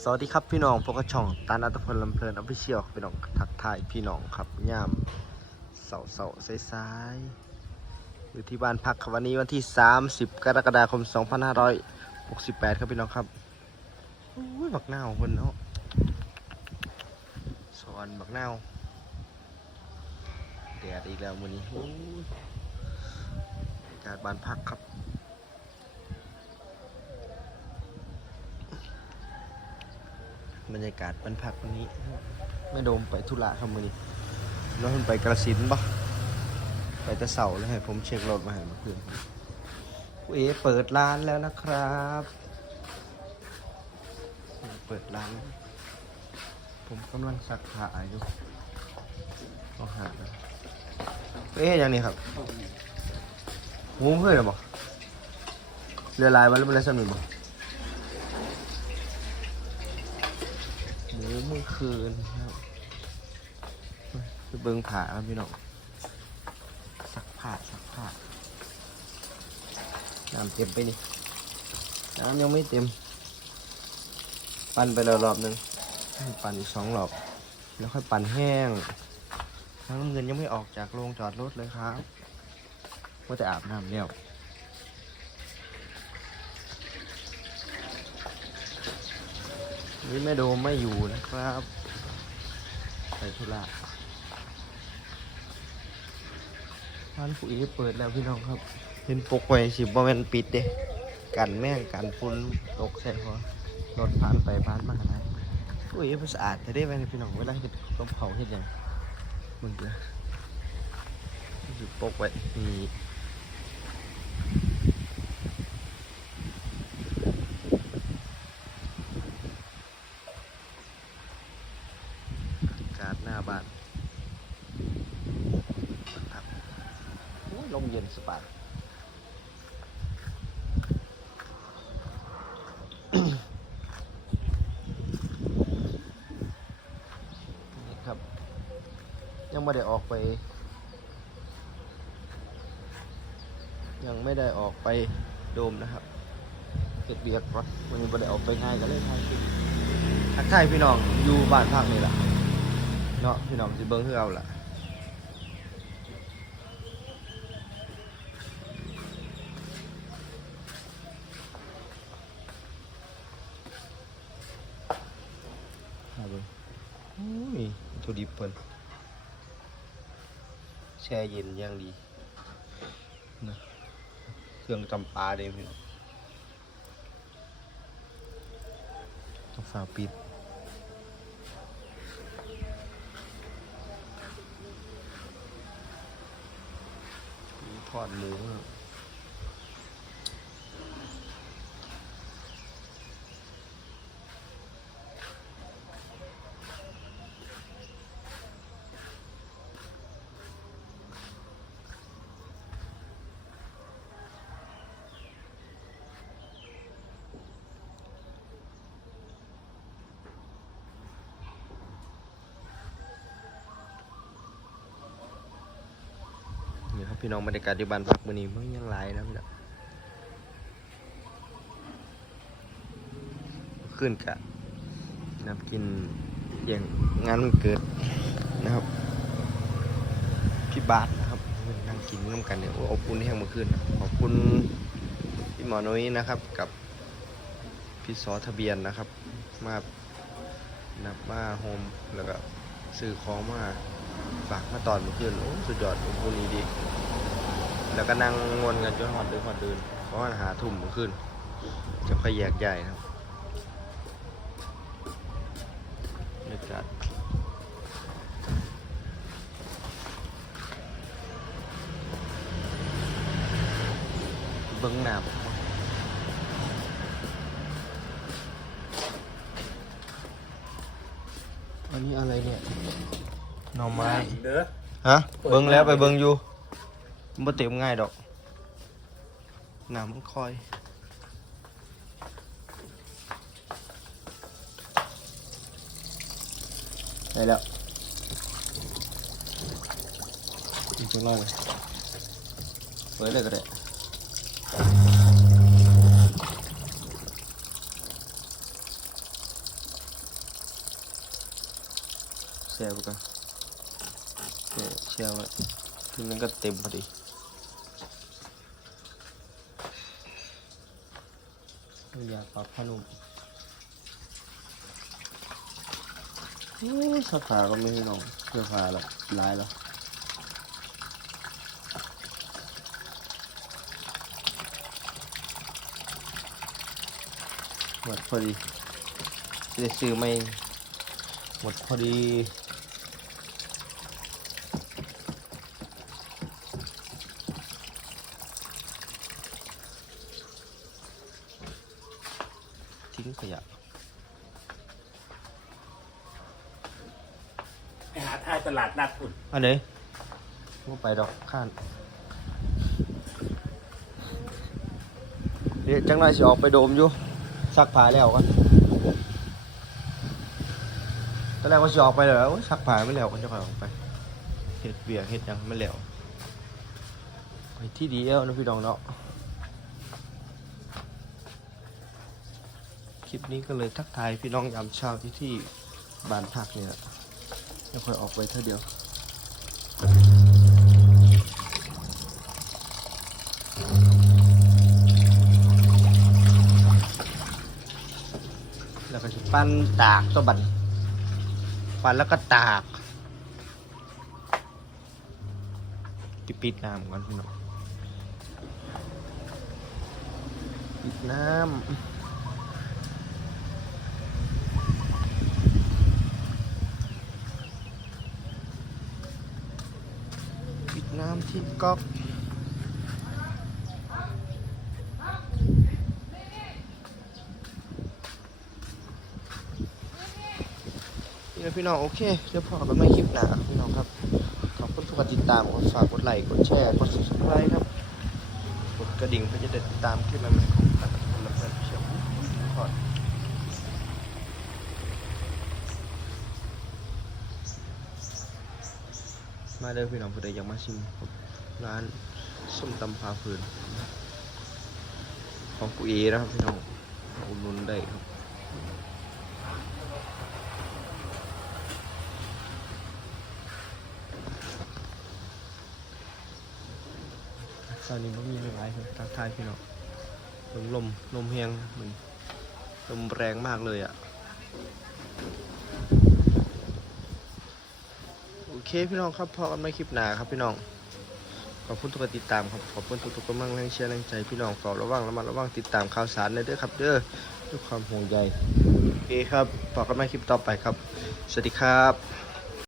สวัสดีครับพี่น้องพกช่องตานาตะพลลำเพลินอภิเชียวพี่น้องทักทายพี่น้องครับย่ามเสาเสาๆสายอยู่ที่บ้านพักวันนี้วันที่ 30 กรกฎาคม 2568 ครับพี่น้องครับอุ้ยบักนาคนเนาะสอนบักนาแดดอีกแล้วมื้อนี้อุ้ยอากาศบ้านพักครับ บรรยากาศบรรพักวันนี้ไม่โดมไปธุระครับมือนี้แล้วมันไปกระสินปะไปตะเสาแล้วให้ผมเช็ครถมาให้เมื่อคืนคุณเอเปิดร้านแล้วนะครับ เปิดร้าน ผมกำลังซักผ้าอยู่ต้องหาเอ๊ะอย่างนี้ครับงูเพื่อนหรอบอกเรือลายวันแล้วมันอะไรสนุกบ่หมเมื่อคืนครับไปเบิ้งผ่าครับพี่น้องสักผ้าสักผ้าน้ำเต็มไปนี่น้ำยังไม่เต็ม ปั่นไปแล้วรอบหนึ่งปั่นอีกสองรอบ แล้วค่อยปั่นแห้งทั้งเงินยังไม่ออกจากโรงจอดรถเลยครับว่าจะอาบน้ำแล้ว นี่แม่โดมไม่อยู่นะครับไปธุระร้านปุ๋ยเปิดแล้วพี่น้องครับ เห็นปกไว้สิบ่แม่นปิดเด้กันแม่งกันฝุ่นตกใส่หัวรถผ่านไปผ่านมาอะไรปุ๋ยมันสะอาดแต่ได้ไหมพี่น้องเวลาเห็ดต้มเผาเห็ดยังมึงเด้อสิปกไว้นี่อาศหน้าบ้านครับโอ้ลมเย็นสบายนี่ครับ ยังไม่ได้ออกไป ยังไม่ได้ออกไปโดมนะครับเก็บเบียกก่อนวันนี้ไม่ได้ออกไปง่ายก็เลยทายคลิปทักทายพี่น้องอยู่บ้านพักนี่แหละ เนาะพี่น้องสิเบิ้งคือเอาล่ะครับเบิ้งอุ้ยทุดิบเพิ่นแช่เย็นอย่างดีนะเครื่องจำปาเด้พี่น้องต้องฝาปิด มี ทอดหมูครับ พี่น้องบรรยากาศที่บ้านพักมื้อนี้มันยังหลายนะพี่น้องขึ้นกะนับกินอย่างงานวันเกิดนะครับพี่บาสนะครับนั่งกินร่วมกันเนี่ยโอ้อบอุ่นแห้งเมื่อคืนขอบคุณพี่หมอนุ้ยนะครับกับพี่ซอทะเบียนนะครับ มานับมาโฮมแล้วก็ซื้อของมา ฝากมาตอนเมื่อคืนโอ้สุดยอดอบอุ่นดี แล้วก็นั่งงวนกันจนหอดดึกหอดดื่นเพราะว่าหาทุ่มเมื่อคืนจะค่อยแยกใหญ่ครับบรรยากาศเบิ้งน้ำอันนี้อะไรเนี่ย หน่อไม้เด้อฮะเบิ้งแล้วไปเบิ้งอยู่มันบ่เต็มง่ายดอกน้ำมันคอยได้แล้วอีกจังน้อยเลยเปิดเลยก็ได้แช่ไปก่ อนแช่แช่ไว้ที่นั้นก็เต็มพอดีน้ำยาปรับผ้านุ่มโอ้ยสาขาก็ไม่ให้นองเสื้อผ้าละลายแล้วหมดพอดีจะซื้อไม่หมดพอดี ทิ้งขยะ ไปหาท่ายตลาดนัดอุ่นอันไหนว่าไปดอกข้านเดี๋ยวจังไรสิออกไปโดมอยู่ซักผ้าแล้วกันตอนแรกว่าสิออกไปเลยโอ้ยซักผ้าไม่แล้วกันจะค่อยออกไปเฮ็ดเบียกเฮ็ดหยังไม่แล้วไปที่ดีเอลนะพี่ดองเนาะคลิปนี้ก็เลยทักทายพี่น้องยามเช้าที่ที่บ้านพักเนี่ย แล้วค่อยออกไปเท่าเดียวแล้วก็จะปั้นตากตัวบันปั้นแล้วก็ตากปิดปิดน้ำก่อนพี่น้องปิดน้ำ น้ำที่ก๊อกนี่นะพี่น้องโอเค เดี๋ยวพอกันไม่คลิปหนาพี่น้องครับ ขอบคุณทุกการติดตามกดฝากกดไลค์กดแชร์กด subscribe ครับ กดกระดิ่งเพื่อจะได้ติดตามคลิปใหม่ๆของทางคนละเพื่อนเชียวขอ มาเด้อพี่น้องผู้ใดอยากมาชิมร้านส้มตำพาเพลินของกูเอนะครับพี่น้องอุดหนุนได้ครับตอนนี้ก็มีหลายคนทักทายพี่น้องลมลมแหงมันลมแรงมากเลยอะ โอ เคพี่น้องครับพอกันไม่คลิปหนาครับพี่น้อง ขอบคุณทุกการติดตามครับ ขอบคุณทุกๆกำลังแรงเชียร์แรงใจพี่น้องเฝ้าระวังระมัดระวังติดตามข่าวสารเลยเด้อครับเด้อด้วยความห่วงใยโอเคครับพอกันไม่คลิปต่อไปครับ สวัสดีครับ